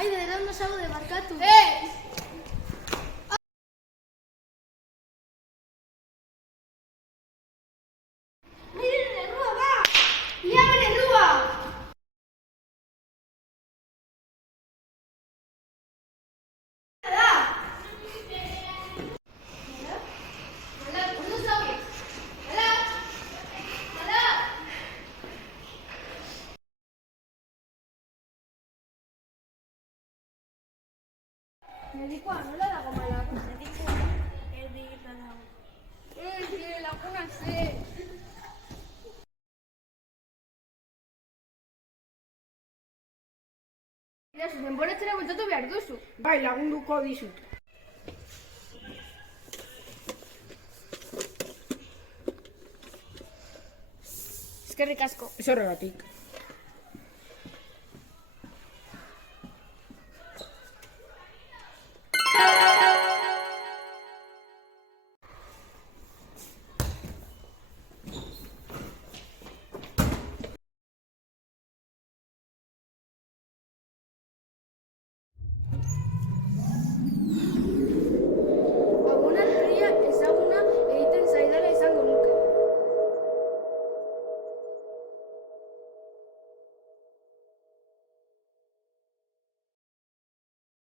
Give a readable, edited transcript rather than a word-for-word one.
Ai, de ondo zaude, barkatu. Miren, errua da! Iamen errua! Medikoa, nola dago malak? Medikoa, erdietan dago. Laguna ze! Irazu, denboratzera bultatu behar duzu. Bai, lagunduko dizut. Eskerrik asko. Ez horregatik.